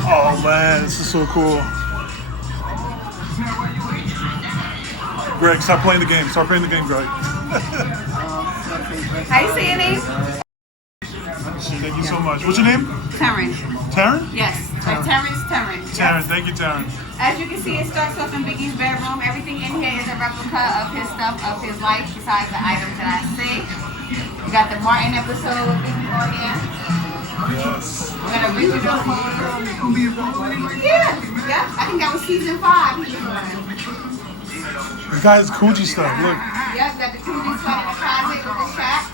Oh man, this is so cool. Greg, stop playing the game. Stop playing the game, Greg. How you say your name? Thank you so much. What's your name? Taryn. Taryn? Yes. Taryn. Taryn, thank you, Taryn. As you can see, it starts off in Biggie's bedroom. Everything in here is a replica of his stuff, of his life, besides the items that I see. You got the Martin episode with Biggie on here. Yes. We got a original photo. Yeah. I think that was season 5. The guy's Coogee stuff, look. Yeah, got the Coogee sweat in the closet with the shacks.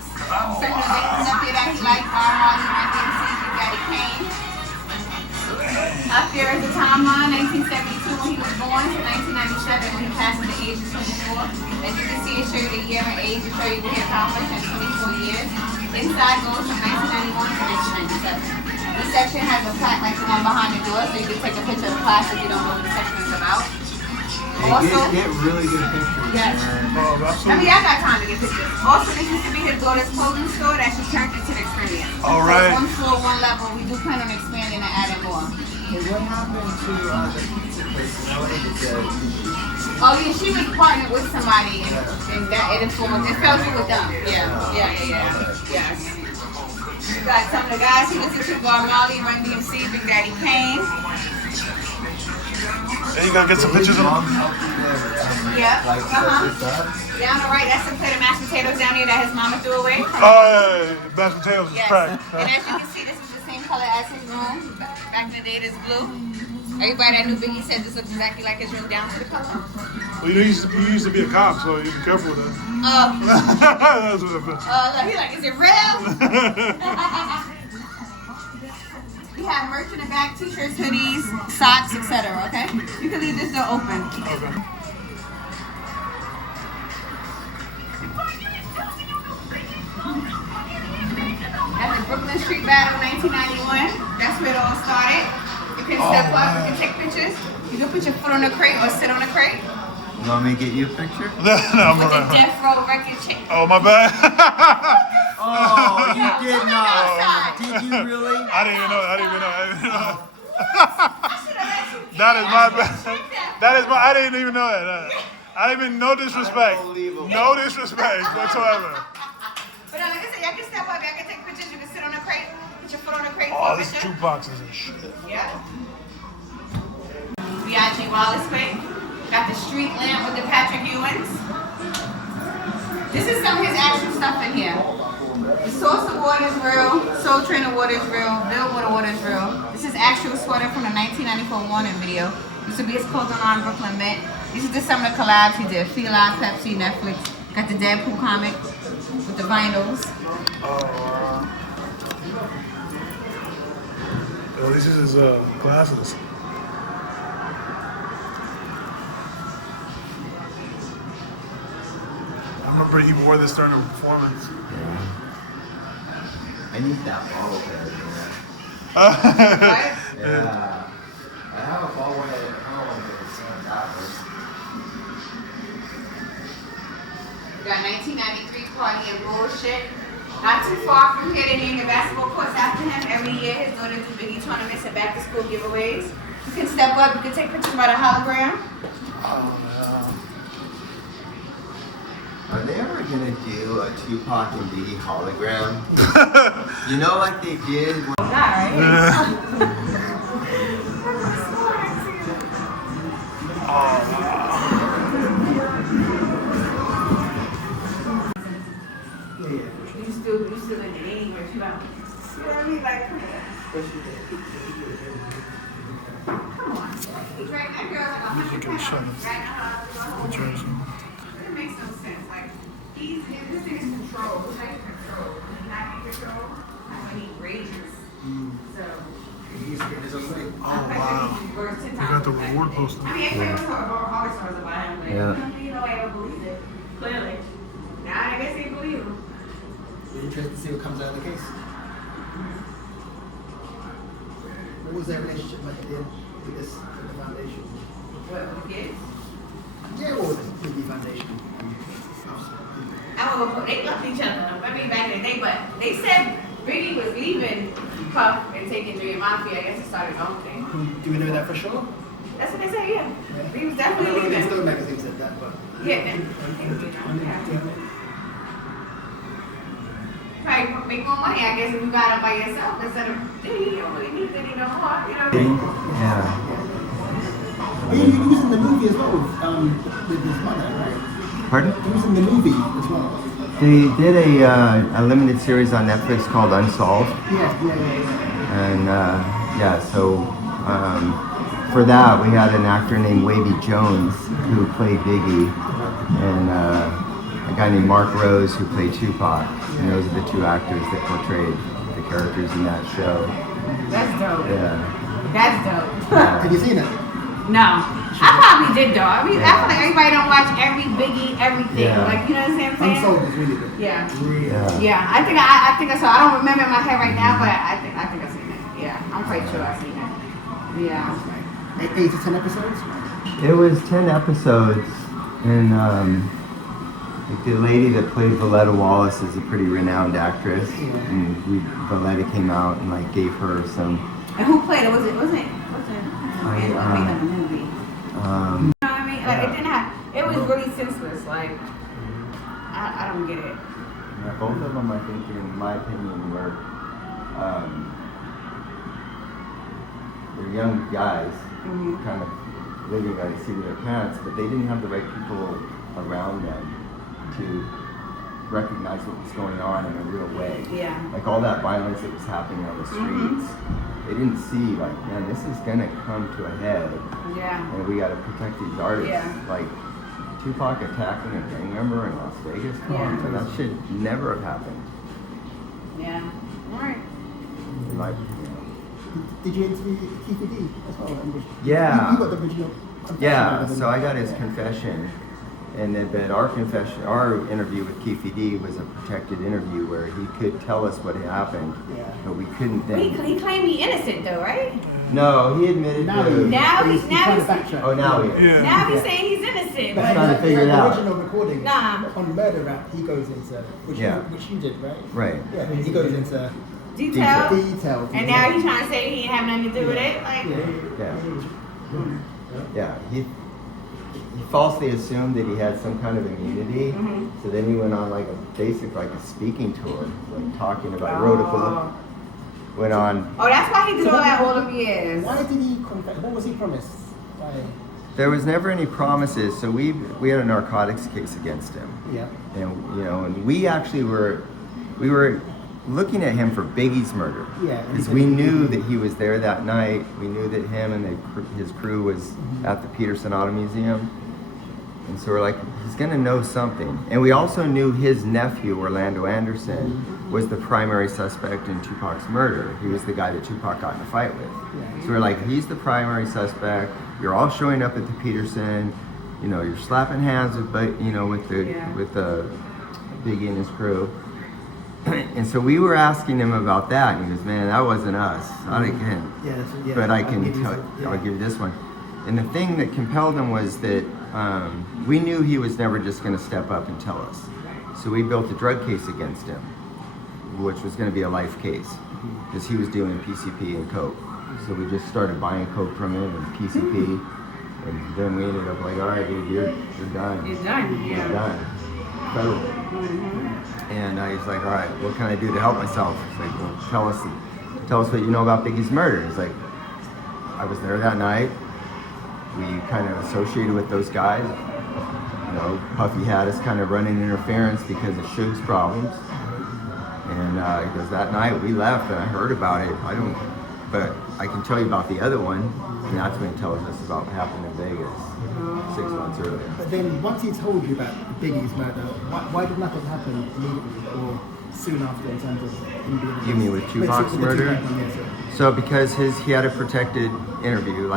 Certain things up there that he liked, Martin, ITSAGTV, Big Daddy Kane. Up there is the timeline, 1972 when he was born to 1997 when he passed at the age of 24. As you can see, it shows you the year and age to show you what he accomplished in 24 years. Inside goes from 1991 to 1997. This section has a plaque like the one behind the door, so you can take a picture of the plaque if you don't know what the section is about. Also, get really good pictures. Yes. Oh, absolutely. I mean, I got time to get pictures. Also, this used to be his daughter's clothing store that she turned into the experience. All right. So 1 floor, 1 level. We do plan on expanding and adding more. Hey, what happened to the pizza place? Oh yeah, she was partnered with somebody, and that it fell through with them. Yeah. Yes. We got some of the guys who listen to Garmali, Run DMC, Big Daddy Kane. Hey, you gotta get some pictures of them. Yeah. Yeah, on the right, that's some plate of mashed potatoes down here that his mama threw away. Oh, yeah. Mashed potatoes is Yes. cracked. And as you can see, this is the same color as his room. Back in the day, this blue. Everybody that knew Biggie said this looks exactly like his room down to the color. Well, you used to be a cop, so you be careful with that. Oh. That's what it is. He's like, is it real? We have merch in the back, t-shirts, hoodies, socks, etc. Okay? You can leave this door open. Okay. That's the Brooklyn Street Battle 1991. That's where it all started. You can step up, you can take pictures. You can put your foot on the crate or sit on the crate. You want me to get you a picture? No, I'm With the right. Death Row record check. Oh, my bad. Oh, you did Come not. outside. Did you really? I didn't even know. I didn't even know. I should have let you That is my bad. that. That is my. I didn't even know that. I didn't even. No disrespect. Unbelievable. No disrespect whatsoever. But like I said, y'all can step up, y'all can take pictures, you can sit on the crate, put your foot on the crate. Oh, for a this picture. jukebox is a shit. Yeah. B.I.G. Wallace quick. Got the street lamp with the Patrick Ewins. This is some of his actual stuff in here. The Source Award is real, Soul Train Award is real, Billboard Award is real. This is actual sweater from the 1994 Warning video. Used to be his clothing line, Brooklyn Mint. These are just some of the collabs he did. Fila, Pepsi, Netflix. Got the Deadpool comic with the vinyls. Oh, this is his glasses. I remember he wore this during a performance. I need that bottle pad. Right? Yeah. I have a ball where I don't want to get that one. We got 1993 Party and Bullshit. Not too far from here, they named the basketball courts after him. Every year, his daughter do Biggie tournaments and back to school giveaways. You can step up, you can take pictures by the hologram. Oh, yeah. Are they ever gonna do a Tupac and Biggie hologram? You know, like they did when Right? You still in the anywhere too out. You know what I mean? Like, come on. He's right, that girl's like 100 Get a shot pounds. of Right now, the jersey. it makes no sense. Like, this thing is control. It's like control. When he's not in control, that's when he rages. So, Oh, wow. They got the reward poster. I mean, everyone always talks about him, but Yeah. you know, I don't believe it. Clearly. Now I guess they believe him. You're interested to see what comes out of the case. What was that relationship like then with the foundation? What, with kids? Yeah, what was it? With the foundation. I don't know, they loved each other. I mean, back in the day, but they said Biggie was leaving Puff and taking Dre and Mafia. I guess it started his own thing. Do we know that for sure? That's what they say, yeah. He was I know definitely Rolling leaving. Stone magazine said that, but Yeah, then he was leaving. Yeah. Right, make more money, I guess, if you got it by yourself instead of Diddy. You don't really need Diddy no more. You know what I mean? Yeah. he was in the movie as well with his mother, right? Pardon? He was in the movie as well. They did a limited series on Netflix called Unsolved. Yeah. And so for that we had an actor named Wavy Jones who played Biggie, and a guy named Mark Rose who played Tupac. And those are the two actors that portrayed the characters in that show. That's dope. Yeah. That's dope. Have you seen it? No. I probably did though. I mean, I feel like everybody don't watch every Biggie, everything. Yeah. Like, you know what I'm saying? Unsolved is really good. Yeah. Really. Yeah, I think I saw. I don't remember in my head right now, but I think I've seen it. Yeah, I'm quite sure I've seen it. Yeah. 8 to 10 episodes? It was 10 episodes, and like the lady that played Valletta Wallace is a pretty renowned actress, and Valletta came out and like gave her some. And who played it? Was it made in the movie? You know what I mean? Like, it didn't have. It was really senseless. Like, I don't get it. Yeah, both of them, I think, in my opinion, were they're young guys, kind of living by the seat of their pants, but they didn't have the right people around them to recognize what was going on in a real way. Yeah. Like all that violence that was happening on the streets, they didn't see like, man, this is gonna come to a head. Yeah. And we gotta protect these artists. Yeah. Like Tupac attacking a gang member in Las Vegas, come on, Yeah. that should never have happened. Yeah. All right. In my, Did you interview Keith D as well? Yeah. You got the original confession. Yeah, so I got his confession, and then but our interview with Keith D was a protected interview where he could tell us what had happened, but we couldn't then. He claimed he innocent though, right? No, he admitted Now to. he's trying to backtrack. Oh, now he is. Yeah. Now he's saying he's innocent. But trying to figure it out. The original recording on Murder Rap, he goes into which you did, right? Right. Yeah, he goes into Detail. detail. And now he's trying to say he ain't have nothing to do with it. Like, Yeah. He falsely assumed that he had some kind of immunity, so then he went on like a speaking tour, like talking about, wrote a book, went on. oh, that's why he did all that all them years. Why did he confess? What was he promised? There was never any promises, so we had a narcotics case against him. Yeah. And and we actually were looking at him for Biggie's murder. Yeah. Because we knew that he was there that night. We knew that him and his crew was at the Peterson Auto Museum. And so we're like, he's gonna know something. And we also knew his nephew, Orlando Anderson, was the primary suspect in Tupac's murder. He was the guy that Tupac got in a fight with. Yeah. So we're like, he's the primary suspect. You're all showing up at the Peterson. You know, you're slapping hands with the Biggie and his crew. And so we were asking him about that, and he goes, "Man, that wasn't us. Not again. Yeah. But I'll give you this one." And the thing that compelled him was that we knew he was never just going to step up and tell us. So we built a drug case against him, which was going to be a life case, because he was dealing PCP and coke. So we just started buying coke from him and PCP, and then we ended up like, "All right, dude, you're done. You're done. You're Yeah. done. Federal." And he's like, "All right, what can I do to help myself?" He's like, "Well, tell us what you know about Biggie's murder." He's like, "I was there that night. We kind of associated with those guys. You know, Puffy had us kind of running interference because of Suge's problems." And he goes, "That night we left, and I heard about it. But I can tell you about the other one." And that's when he tells us about what happened in Vegas 6 months earlier. But then once he told you about Biggie's murder, why did nothing happen immediately or soon after in terms of him being? You mean with Tupac's murder? So because he had a protected interview,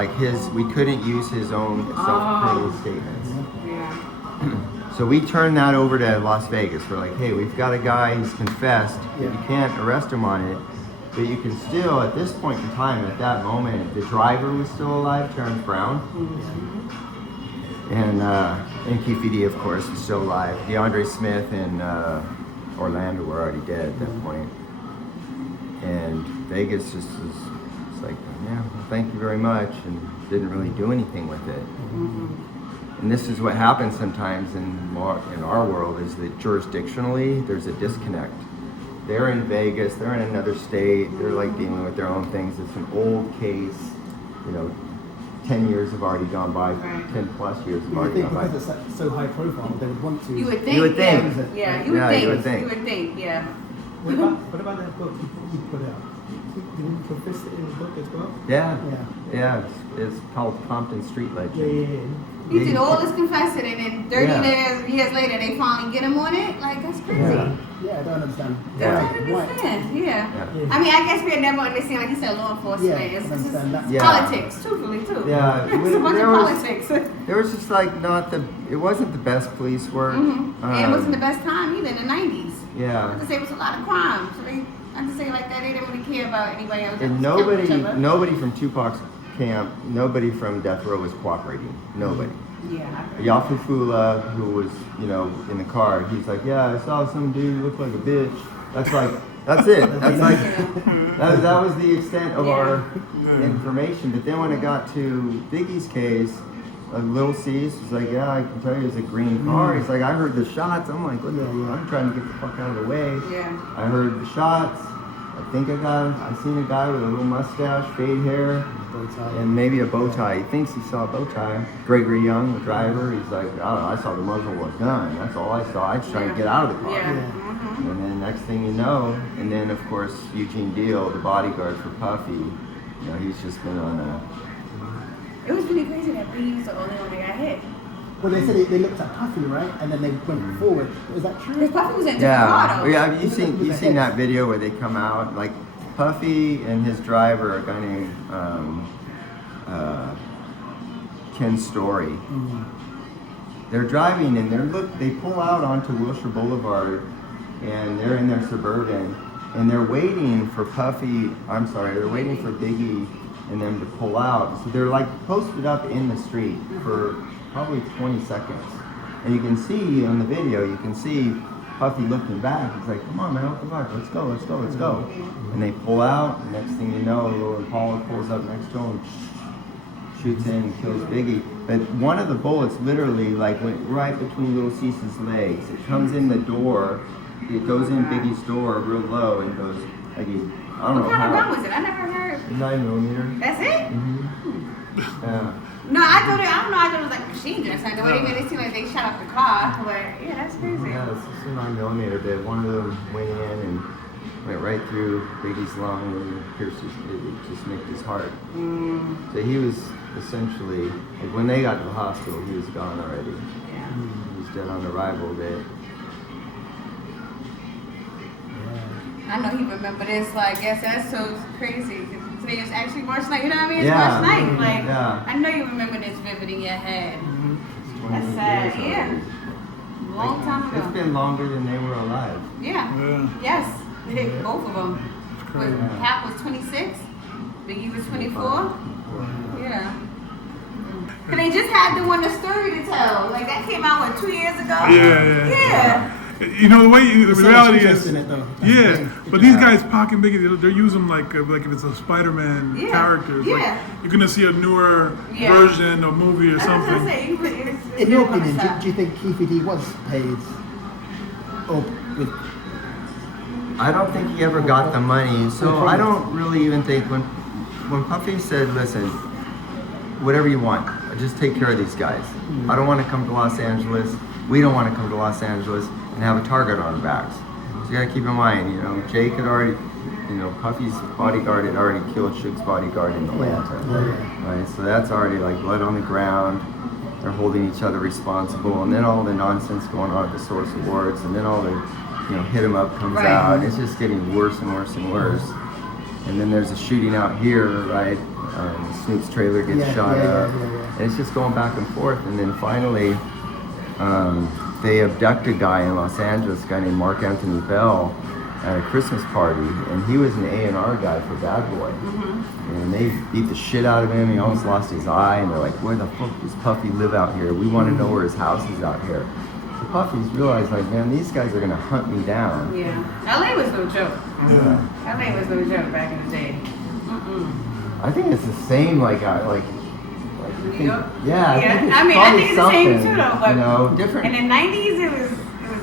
we couldn't use his own self-created statements. Yeah. So we turned that over to Las Vegas. We're like, "Hey, we've got a guy who's confessed. You can't arrest him on it, but you can still, at this point in time, at that moment, the driver was still alive, Terrence Brown, and Keith D, of course, was still alive. DeAndre Smith and Orlando were already dead at that point. And Vegas just was like, yeah, well, thank you very much, and didn't really do anything with it. And this is what happens sometimes in our world, is that jurisdictionally, there's a disconnect. They're in Vegas, they're in another state, they're like dealing with their own things. It's an old case, 10 years have already gone by, 10 plus years have You would already think gone by. because it's so high profile, they would want to. You would think. You would think. Yeah, You would think. You would think, yeah. What about that book you put out? Did you profess it in the book as well? Yeah, Yeah. yeah, it's called Compton Street Legend. Yeah. He did all this confessing, and then 30 Yeah. years later, they finally get him on it. Like, that's crazy. Yeah. Yeah, I don't understand. I don't Why? understand. Yeah. Yeah. I mean, I guess we'll never understand, like you said, law enforcement. Yeah, I It's understand that. Yeah. politics, truthfully, too. Yeah, It's a bunch there of was- politics. There was just like it wasn't the best police work. And it wasn't the best time either in the 90s. I Yeah. have to say it was a lot of crime. So they, I have to say it like that, they didn't really care about anybody else. And That was killing each other. nobody from Tupac's camp, nobody from Death Row was cooperating. Nobody. Yeah. Yafu Fula, who was, in the car, he's like, yeah, I saw some dude look like a bitch. That's it. That's like, that was the extent of our information. But then when it got to Biggie's case, Lil C's was like, yeah, I can tell you it was a green car. He's like, I heard the shots. I'm like, look, I'm trying to get the fuck out of the way. Yeah. I heard the shots. I seen a guy with a little mustache, fade hair, and maybe a bow tie. He thinks he saw a bow tie. Gregory Young, the driver, he's like, I don't know, I saw the muzzle of a gun. That's all I saw. I just trying to get out of the car. Yeah. And then next thing you know, and then of course Eugene Deal, the bodyguard for Puffy, he's just been on a. It was really crazy that Biggie was the only one that got hit. Well, they said they looked at Puffy, right? And then they went forward. Is that true? Because Puffy was in Yeah, Colorado. yeah. You seen that video where they come out like Puffy and his driver, a guy named Ken Story. They're driving and they pull out onto Wilshire Boulevard, and they're in their Suburban, and they're waiting for they're waiting for Biggie and them to pull out. So they're like posted up in the street for probably 20 seconds. And you can see on the video, Puffy looking back. He's like, come on, man, open the car. Let's go. And they pull out, and next thing you know, little Impala pulls up next to him, shoots in and kills Biggie. But one of the bullets literally went right between Little Cease's legs. It comes in the door, it goes in Biggie's door real low and goes, I don't know What kind of how. gun was it? I never heard. 9mm. That's it? Yeah. No, I thought it was like machine gun or something. The way they made it seem like they shot up the car. But yeah, that's crazy. Yeah, it's just a 9mm, but one of them went in and went right through Biggie's lung and pierced it just nicked his heart. So he was essentially, when they got to the hospital, he was gone already. Yeah. He was dead on arrival day. I know he remember this. Like, yes, that's so crazy. Today is actually March night. You know what I mean? It's Yeah. March night. Like, Yeah. I know you remember this vivid in your head. It's 28 That's sad. years Yeah. already. Long time ago. It's been longer than they were alive. Yeah. Yeah. Yes. Both of them. crazy. Cap was 26. Biggie was 24. Yeah. But they just had the one, the story to tell. Like that came out, what, 2 years ago? Yeah. You know the way the So reality much is. interest in it, though. That's the Yeah, thing. but these guys, Pac and Biggie, they're using like if it's a Spider-Man Yeah, characters. Like yeah. you're gonna see a newer Yeah. version, a movie or I was gonna something. say, In your opinion, do you think Keefe D was paid? Or with I don't think he ever got the money, so I don't really even think when Puffy said, listen, whatever you want, just take care of these guys. I don't want to come to Los Angeles. We don't want to come to Los Angeles and have a target on our backs. So you got to keep in mind, Jake had already, Puffy's bodyguard had already killed Suge's bodyguard in Atlanta. Right, so that's already like blood on the ground. They're holding each other responsible, and then all the nonsense going on at the Source Awards, and then all the, hit 'em up comes out. It's just getting worse and worse and worse. And then there's a shooting out here, right? Snoop's trailer gets shot up, and it's just going back and forth. And then finally, they abduct a guy in Los Angeles, a guy named Mark Anthony Bell, at a Christmas party, and he was an A&R guy for Bad Boy. And they beat the shit out of him. He almost lost his eye, and they're like, "Where the fuck does Puffy live out here? We want to know where his house is out here." So Puffy's realized, like, man, these guys are gonna hunt me down. Yeah. LA was no joke. Yeah. LA was no joke back in the day. I think it's the same. Like New York? yeah. Yeah. I I think it's the same too, though. But you know, different. in the '90s, it was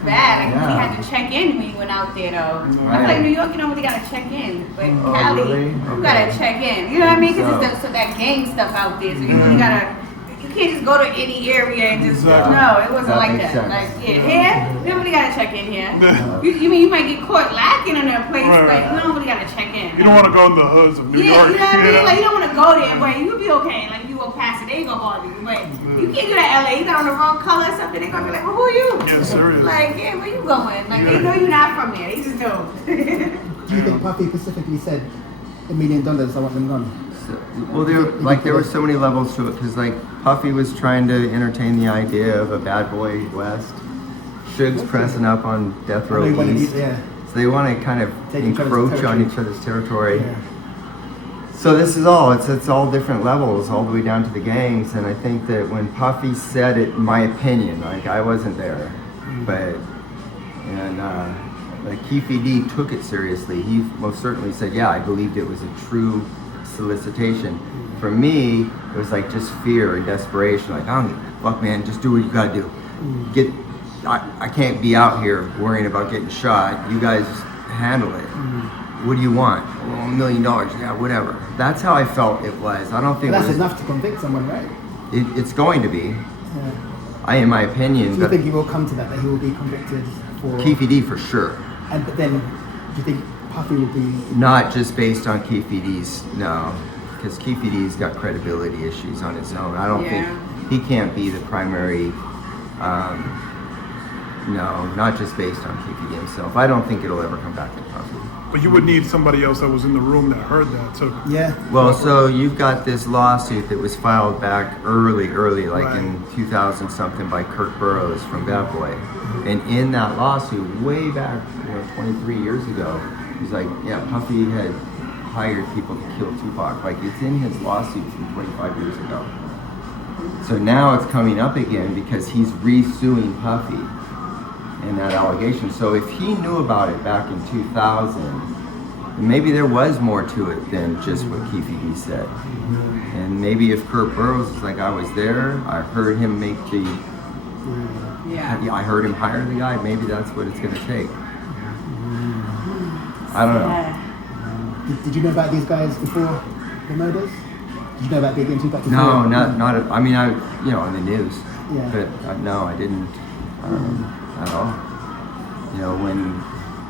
bad. Like, you really Yeah. had to check in when you went out there, though. I Right. feel like New York, you don't really gotta check in, but Oh, Cali, really? you gotta check in. You know what I mean? Because So- it's so that gang stuff out there, so you really gotta. You can't just go to any area and just Exactly. no. It wasn't That like makes that. sense. Like here, you don't really gotta check in here. You mean you might get caught lacking in a place, Right. but you don't really gotta check in. You don't want to go in the hoods of New Yeah, York. you know what I mean? Like, you don't want to go there, but you'll be okay. Like, you walk past it, they ain't gonna bother you. But you can't do that LA. You got on the wrong color or something, they gonna be like, well, who are you? Yeah, serious. Like, yeah, where you going? Like, they know you're not from there. They just know. Do you think Puffy specifically said $1 million, I want them gone? Well, there were so many levels to it because like Puffy was trying to entertain the idea of a bad boy West. Suge's pressing up on Death Row They wanna be- East, yeah. so they want to kind of Take each other's encroach on territory. each other's territory. Yeah. So this is all it's all different levels, all the way down to the gangs. And I think that when Puffy said it, my opinion, like I wasn't there, but like Keefy D took it seriously. He most certainly said, yeah, I believed it was a true solicitation. For me, it was like just fear and desperation. Like, fuck, man, just do what you gotta do. I can't be out here worrying about getting shot. You guys handle it. What do you want? Well, $1 million. Yeah, whatever. That's how I felt it was. I don't think But that's it was, enough to convict someone, right? it's going to be. Yeah. In my opinion, Do you but think he will come to that he will be convicted for... Keefy D for sure. But then, do you think Puffy will be... Not just based on Keefy D's, no. Because Keefy D's got credibility issues on his own. I don't think he can't be the primary. No, not just based on Keefy D himself. I don't think it'll ever come back to Puffy. But you would need somebody else that was in the room that heard that too. Yeah. Well, so you've got this lawsuit that was filed back early, like in 2000 something by Kirk Burroughs from Bad Boy. And in that lawsuit, way back, 23 years ago, he's like, yeah, Puffy had hired people to kill Tupac. Like, it's in his lawsuit from 25 years ago. So now it's coming up again because he's re-suing Puffy in that allegation. So if he knew about it back in 2000, maybe there was more to it than just what Keefy D said. And maybe if Kurt Burroughs is like, I was there, I heard him make the, I heard him hire the guy, maybe that's what it's gonna take. I don't know. Did you know about these guys before the murders? Did you know about Biggie and Tupac before? No, not, I mean, on the news. Yeah. But no, I didn't at all. When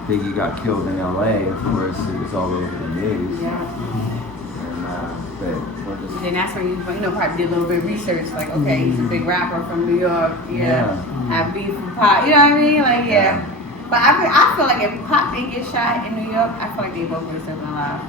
Biggie got killed in LA, of course, it was all over the news. And, but Then that's when you probably did a little bit of research, like, okay, he's a big rapper from New York, have beef with Pop, you know what I mean? Like, But I feel like if Pop didn't get shot in New York, I feel like they both would have still been alive.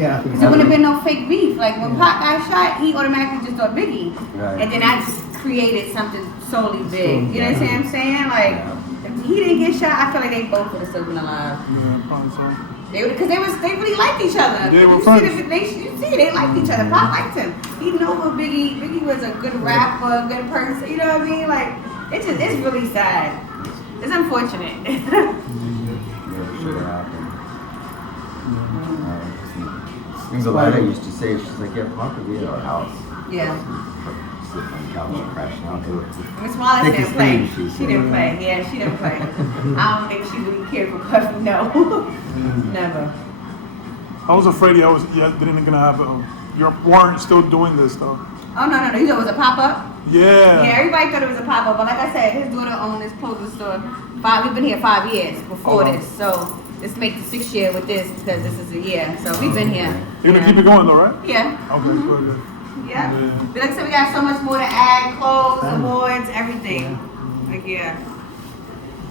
Yeah, I think There wouldn't have been no fake beef. Like, when Pop got shot, he automatically just thought Biggie. Right. And then I just created something solely big. You know what I'm saying? Like, if he didn't get shot, I feel like they both would have still been alive. Yeah, probably so. Because they really liked each other. They were you friends. They liked each other. Pop liked him. He knew what Biggie was a good rapper, a good person. You know what I mean? Like, it's really sad. It's unfortunate. Never should have happened. Ingoletta used to say, she's like, yeah, Pop could be at our house. Yeah. Sitting on the couch crashing out to it. Miss Wallace didn't Thickest play. thing, She didn't play. Yeah, she didn't play. I don't think she really cared for Puffy. No. Never. I was afraid didn't gonna happen. You weren't still doing this though. Oh, no. You know it was a pop-up? Yeah. Yeah, everybody thought it was a pop-up. But like I said, his daughter owned this clothing store. We've been here 5 years before this. So let's make the 6th year with this because this is a year. So we've been here. You're gonna keep it going though, right? Yeah. Okay, good. Yeah. Yeah. But like I said, we got so much more to add, clothes, awards, everything. Like, yeah.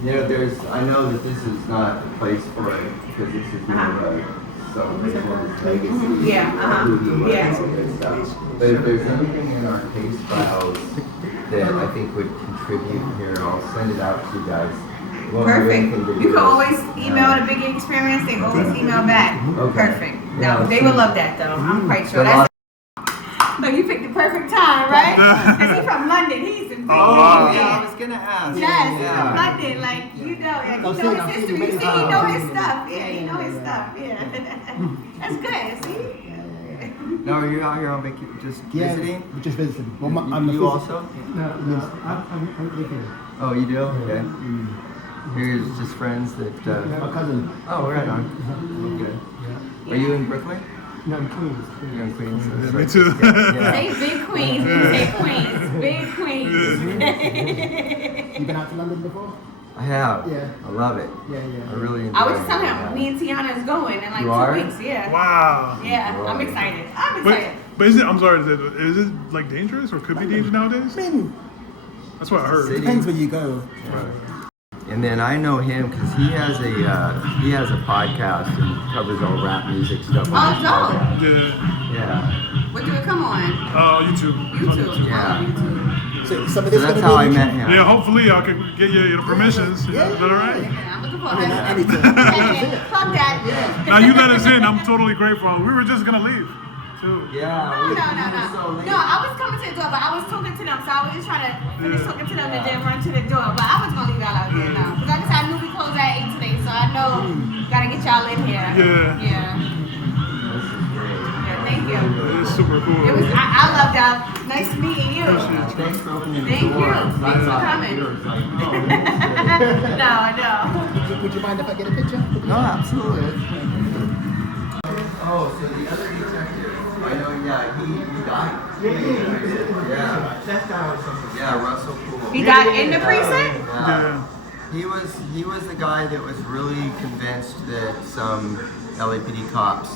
I know that this is not the place for it because this is more of a celebration of his legacy. Yeah, who he was yeah. and good stuff. But if there's anything in our case files that I think would contribute here, I'll send it out to you guys. Won't do Perfect. anything to You do can always this. email the Biggie Experience. They always email back. Okay. Perfect. Yeah, No, they would love that though. I'm quite sure. So That's Look, you picked the perfect time, right? And he's from London. He's in Biggie. I was gonna ask. Yes, he's from London. Like, you know his history. You see, you know his stuff. Yeah, you know his stuff. Yeah. That's good. See? No, are you out here on vacation, just Yeah, visiting? we're just visiting. Well, You, I'm the you also? No, I'm with you. Oh, you do? Okay. Here's just friends that. My cousin. Oh, right on. Good. Are you in Brooklyn? No, I'm Queens. You're in Queens. So it's me like- too. Yeah. Say big queens. We say queens. Big queens. You been out to London before? I have. Yeah. I love it. Yeah. I really enjoy I was just it. telling him, me and Tiana is going in like You 2 are? weeks. Yeah. Wow. Yeah, I'm Right. excited. I'm But excited. is it? I'm sorry. Is it like dangerous or could be dangerous nowadays? I mean, That's what I heard. City. depends where you go. Right. And then I know him because he has a podcast and covers all rap music stuff. on his Oh, podcast. Yeah. Yeah. What do it come on? YouTube. YouTube. Yeah. Oh, YouTube. So some of So this that's gonna how be I on met YouTube? him. Yeah. Hopefully, I can get your permissions. Yeah. Is that all right? Yeah, I'm looking for I mean, I a need to. husband. Fuck that. Now you let us in. I'm totally grateful. We were just gonna leave, too. Yeah. No, we- no, we no, were so no. late. No, I was coming to the door, but I was talking to them, so I was just trying to finish talking to them and then run to the door. But I was gonna leave y'all out here now. Because like I said, I knew we closed at 8 today, so I know gotta get y'all in here. Yeah. Yeah. This is great. Yeah, thank you. It's super cool. It was, I loved y'all. Nice meeting you. Thanks for opening the Thank door. you. I Thanks for thought coming. you were like, oh, this is No, I know. Would you mind if I get a picture? good. No, absolutely. Oh, so the other detective, I know, yeah, he died. Yeah. That guy was something. Yeah, Russell Poole. He got in the precinct? Yeah. He was the guy that was really convinced that some LAPD cops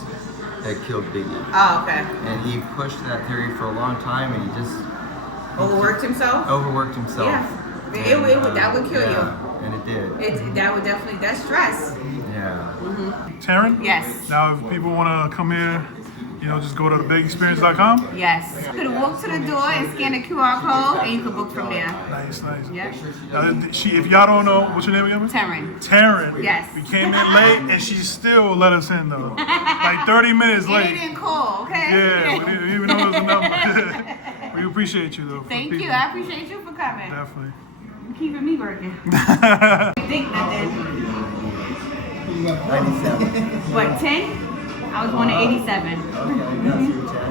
had killed Biggie. Oh, okay. And he pushed that theory for a long time and he just Overworked himself? overworked himself. Yeah. That would kill you. Yeah, and it did. That would definitely, that's stress. Yeah. Taryn? Yes. Now, if people want to come here, just go to thebigexperience.com. Yes. You could walk to the door and scan the QR code and you could book from there. Nice. Yeah. If y'all don't know, what's your name again? Taryn. Taryn. Yes. We came in late and she still let us in though. Like 30 minutes And he late. didn't call, okay? Yeah, we didn't even know there was a number. We appreciate you though. for Thank people. you. I appreciate you for coming. Definitely. You're keeping me working. You think nothing. 97. What, 10? I was born in 87.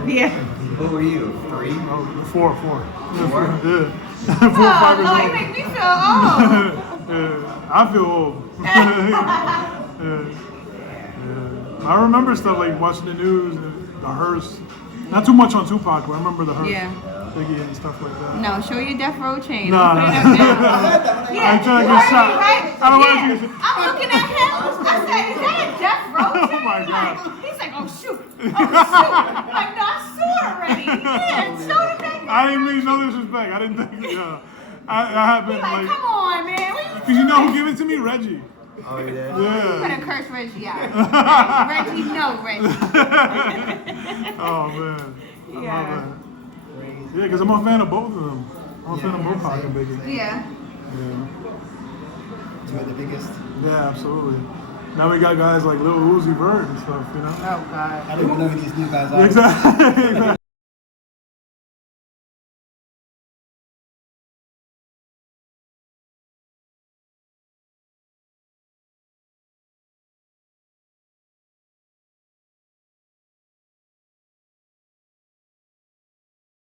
Yeah. What were you? 3? Oh, four. Four? Yeah. 4, 5 Oh, years Lord, old. you make me feel old. Yeah, I feel old. Yeah. I remember stuff like watching the news, the hearse. Not too much on Tupac, but I remember the hearse. Yeah. Biggie and stuff like that. No, show your death row chain. Nah, I'm nah. putting it up now. Yeah, I'm trying to you get heard shot. me, right? I don't want Yeah. to get I'm looking at him. I said, is that a death row chain? Oh my God. He's like, oh shoot. I'm like, no, I saw already. Yeah, show the back. I didn't mean no disrespect. I didn't think, I have been He's like, like, come on, man. What you because you know who gave it to me? Reggie. Oh, you did? Put Yeah. a curse Reggie out. Reggie, no, Reggie. Oh man. I Yeah. love that. Yeah, because I'm a fan of both of them. I'm a fan of both Pac and Biggie. Yeah. Yeah. Two of the biggest. Yeah, absolutely. Now we got guys like Lil Uzi Vert and stuff, Oh, God. I don't even know who these new guys are. Exactly.